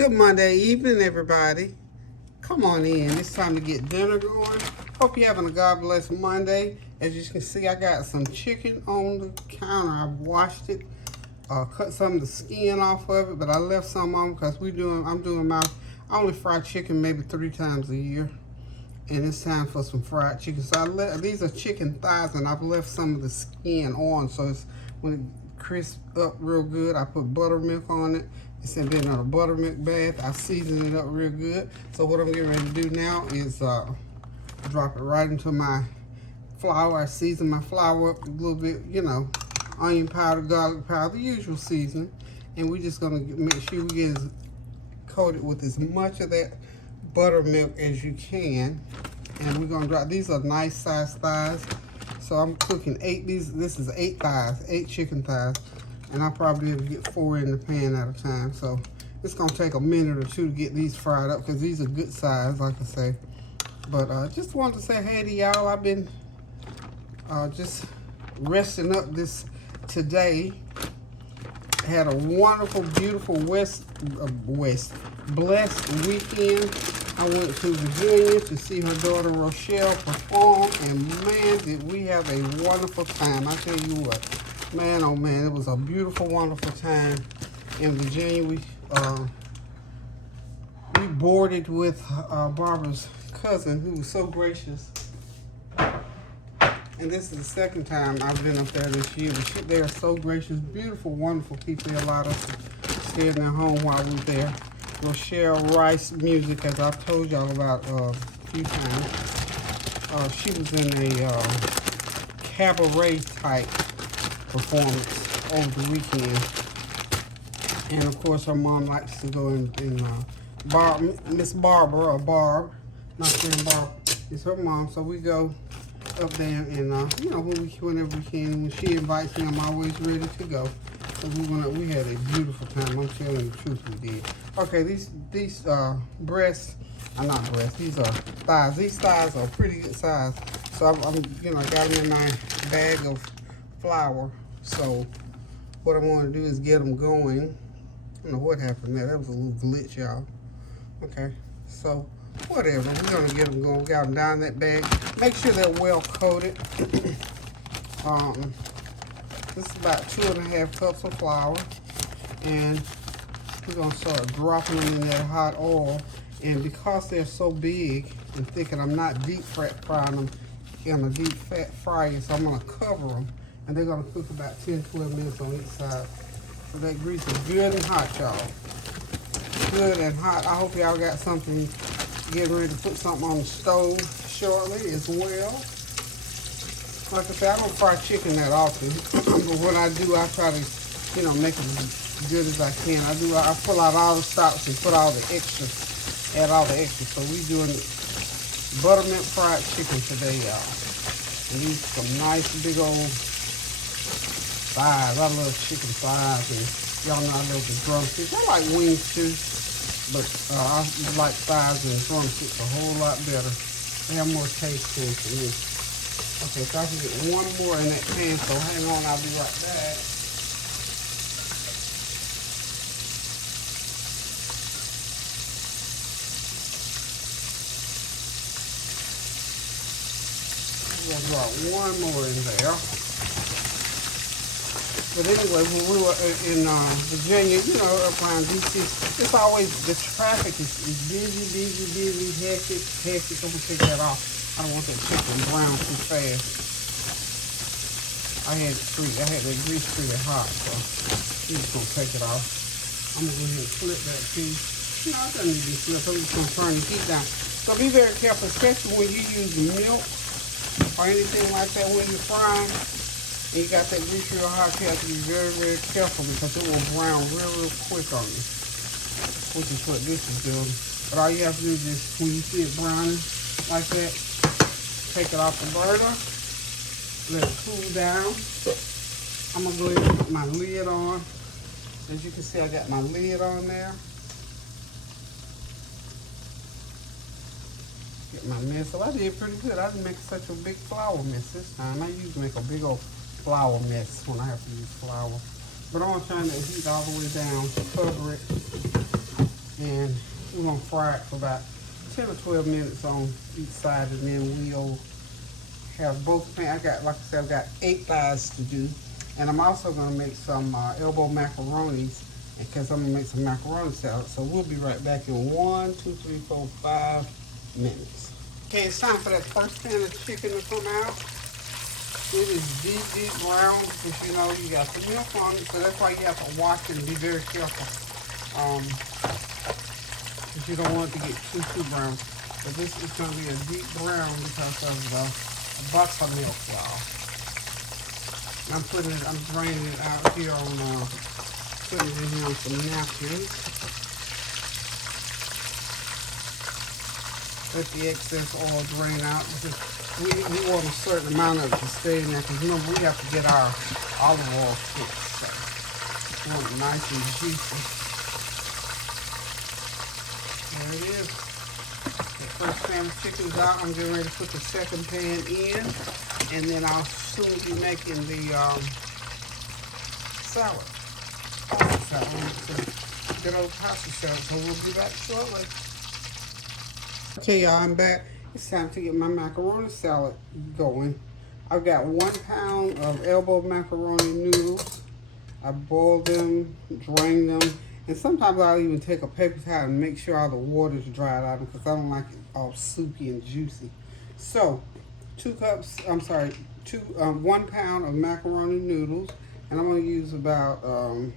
Good Monday evening, everybody. Come on in. It's time to get dinner going. Hope you're having a God bless Monday. As you can see, I got some chicken on the counter. I washed it, cut some of the skin off of it, but I left some on because I'm doing I only fry chicken maybe 3 times a year. And it's time for some fried chicken. So these are chicken thighs, and I've left some of the skin on, so it's when it crisps up real good. I put buttermilk on it. It's been in a buttermilk bath. I seasoned it up real good. So what I'm getting ready to do now is drop it right into my flour. I season my flour up a little bit, onion powder, garlic powder, the usual seasoning. And we're just gonna make sure we get it coated with as much of that buttermilk as you can. And we're gonna drop, these are nice sized thighs. So I'm cooking 8, this is 8 thighs, 8 chicken thighs. And I'll probably get 4 in the pan at a time. So it's gonna take a minute or 2 to get these fried up because these are good size, like I say. But just wanted to say hey to y'all. I've been just resting up today. Had a wonderful, beautiful blessed weekend. I went to Virginia to see her daughter Rochelle perform, and man, did we have a wonderful time. I tell you what, man, oh man, it was a beautiful, wonderful time in Virginia. We boarded with Barbara's cousin, who was so gracious. And this is the second time I've been up there this year. But they are so gracious, beautiful, wonderful people. They allowed us to stay in their home while we were there. Rochelle Rice music, as I've told y'all about a few times. She was in a cabaret type performance over the weekend. And of course her mom likes to go in Miss Barbara, or Barb, my friend Barb is her mom. So we go up there and whenever we can. When she invites me, I'm always ready to go. We had a beautiful time. I'm telling the truth, we did. Okay, these breasts are not breasts. These are thighs. These thighs are pretty good size. So I got them in my bag of flour. So what I'm going to do is get them going. I don't know what happened there. That was a little glitch, y'all. Okay, so whatever. We're going to get them going. We got them down that bag. Make sure they're well coated. This is about 2.5 cups of flour, and we're gonna start dropping them in that hot oil. And because they're so big and thick, and I'm not deep frying them in a deep fat fryer, so I'm gonna cover them, and they're gonna cook about 10-12 minutes on each side. So that grease is good and hot, y'all. Good and hot. I hope y'all got something, getting ready to put something on the stove shortly as well. Like I said, I don't fry chicken that often, but when I do, I try to, make it as good as I can. I pull out all the stops and put all the extras, add all the extras. So we doing buttermilk fried chicken today, y'all. And these some nice big old thighs. I love chicken thighs, and y'all know I love the drumsticks. I like wings too, but I like thighs and drumsticks a whole lot better. They have more taste to it for me. Okay, so I can get one more in that pan, so hang on, I'll be right back. I'm gonna drop one more in there. But anyway, when we were in Virginia, up around DC, it's always, the traffic is busy, hectic. I'm gonna take that off. I don't want that chicken brown too fast. I had that grease pretty hot, so I'm just gonna take it off. I'm gonna go ahead and flip that piece. It doesn't need to be flipped. I'm just gonna turn the heat down. So be very careful, especially when you use milk or anything like that when you're frying. And you got that grease real hot, you have to be very, very careful because it will brown real quick on you, which is what this is doing. But all you have to do is just, when you see it browning like that, take it off the burner, let it cool down. I'm gonna go ahead and put my lid on. As you can see, I got my lid on there. Get my mess. So I did pretty good. I didn't make such a big flour mess this time. I usually make a big old flour mess when I have to use flour. But I'm gonna turn that heat all the way down to cover it. Then we're gonna fry it for about 10 or 12 minutes on each side, and then we'll have both pans. I got, like I said, I've got 8 thighs to do. And I'm also gonna make some elbow macaronis, because I'm gonna make some macaroni salad. So we'll be right back in 1, 2, 3, 4, 5 minutes. Okay, it's time for that first pan of chicken to come out. It is deep brown, because you know you got the milk on it, so that's why you have to wash it and be very careful. Because you don't want it to get too brown. But this is going to be a deep brown because of the buttermilk, y'all. I'm draining it out here on, putting it in here on some napkins. Let the excess oil drain out, because we want a certain amount of it to stay in there, because remember, we have to get our olive oil fixed. So we want it nice and juicy. There it is. The first pan of chicken's out. I'm getting ready to put the second pan in, and then I'll soon be making the salad. Pasta salad. Good old pasta salad. So we'll be back shortly. Okay, y'all, I'm back. It's time to get my macaroni salad going. I've got 1 pound of elbow macaroni noodles. I boil them, drain them, and sometimes I'll even take a paper towel and make sure all the water's dried out, because I don't like it all soupy and juicy. So, 1 pound of macaroni noodles, and I'm going to use about a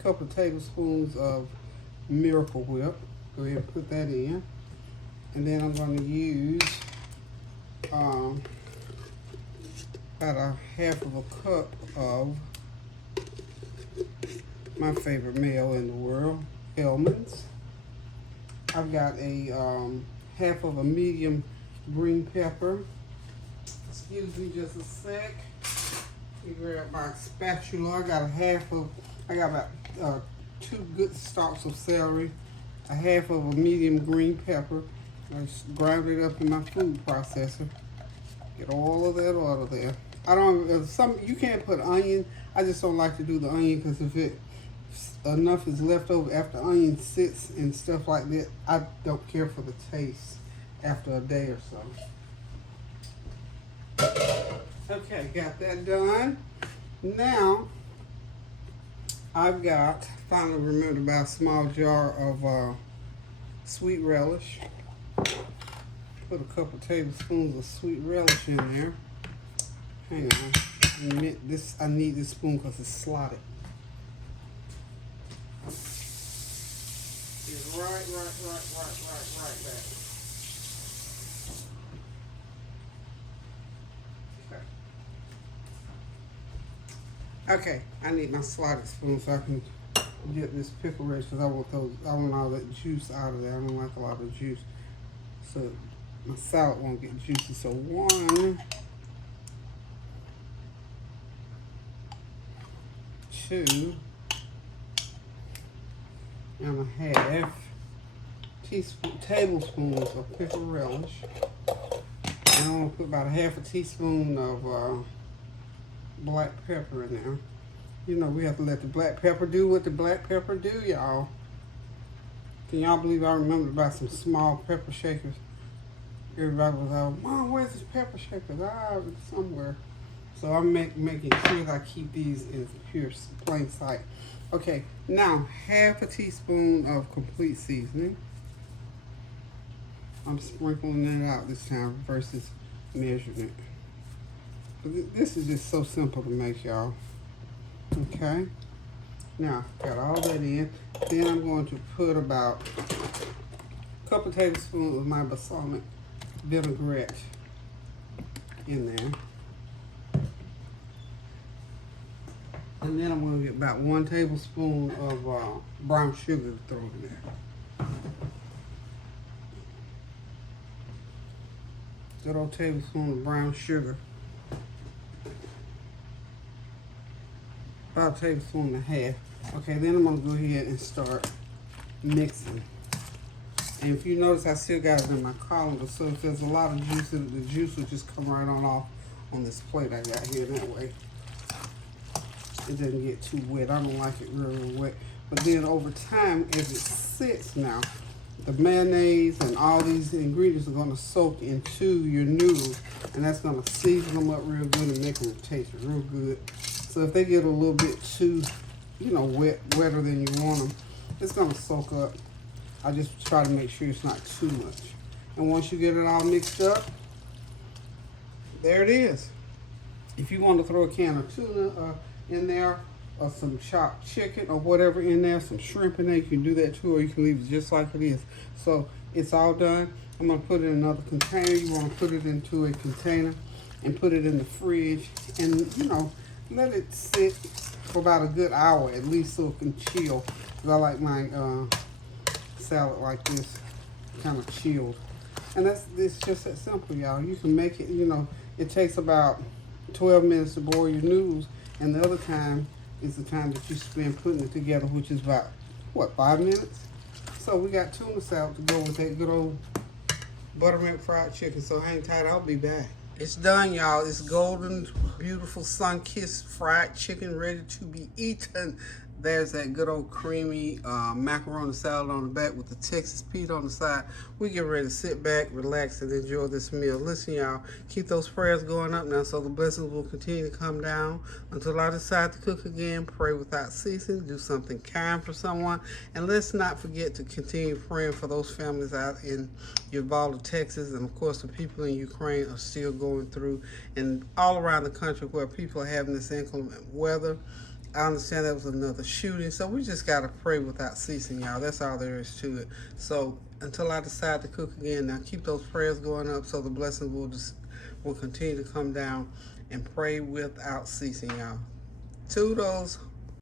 couple of tablespoons of Miracle Whip. Go ahead and put that in. And then I'm going to use about a half of a cup of my favorite mayo in the world, Hellman's. I've got a half of a medium green pepper. Excuse me just a sec. Let me grab my spatula. I got about 2 good stalks of celery, a half of a medium green pepper. I just grind it up in my food processor. Get all of that out of there. You can't put onion. I just don't like to do the onion, because if enough is left over after onion sits and stuff like that, I don't care for the taste after a day or so. Okay, got that done. Now, I've got, finally remembered about a small jar of sweet relish. Put a couple tablespoons of sweet relish in there. Hang on. I need this spoon because it's slotted. It's right back. Okay, I need my slotted spoon so I can get this pickle rich, because I want all that juice out of there. I don't like a lot of juice, so my salad won't get juicy. So 1, 2 and a half tablespoons of pickle relish. And I'm gonna put about a half a teaspoon of black pepper in there. You know, we have to let the black pepper do what the black pepper do, y'all. Can y'all believe I remembered about some small pepper shakers? Everybody was like, Mom, where's this pepper shaker? It's somewhere. So I'm making sure that I keep these in pure plain sight. Okay, now half a teaspoon of complete seasoning. I'm sprinkling that out this time versus measuring it. This is just so simple to make, y'all. Okay, now got all that in. Then I'm going to put about a couple tablespoons of my balsamic vinaigrette in there. And then I'm going to get about 1 tablespoon of brown sugar to throw in there. Good old tablespoon of brown sugar. About a tablespoon and a half. Okay, then I'm going to go ahead and start mixing. And if you notice, I still got it in my colander, so if there's a lot of juice in it, the juice will just come right on off on this plate I got here. That way it doesn't get too wet. I don't like it real wet. But then over time, as it sits now, the mayonnaise and all these ingredients are going to soak into your noodles, and that's going to season them up real good and make them taste real good. So if they get a little bit too, wetter than you want them, it's going to soak up. I just try to make sure it's not too much. And once you get it all mixed up, there it is. If you want to throw a can of tuna in there, or some chopped chicken or whatever in there, some shrimp in there, you can do that too, or you can leave it just like it is. So it's all done. I'm going to put it in another container. You want to put it into a container and put it in the fridge and, let it sit for about a good hour at least so it can chill. Because I like my salad like this, kind of chilled. And it's just that simple, y'all. You can make it, it takes about 12 minutes to boil your noodles, and the other time is the time that you spend putting it together, which is about, 5 minutes? So we got tuna salad to go with that good old buttermilk fried chicken. So hang tight, I'll be back. It's done, y'all. It's golden, beautiful, sun-kissed fried chicken ready to be eaten. There's that good old creamy macaroni salad on the back with the Texas Pete on the side. We get ready to sit back, relax, and enjoy this meal. Listen, y'all, keep those prayers going up now so the blessings will continue to come down. Until I decide to cook again, pray without ceasing, do something kind for someone. And let's not forget to continue praying for those families out in Uvalde, Texas, and of course the people in Ukraine are still going through, and all around the country where people are having this inclement weather. I understand that was another shooting, so we just got to pray without ceasing, y'all. That's all there is to it. So until I decide to cook again, now keep those prayers going up so the blessings will continue to come down, and pray without ceasing, y'all. Toodles.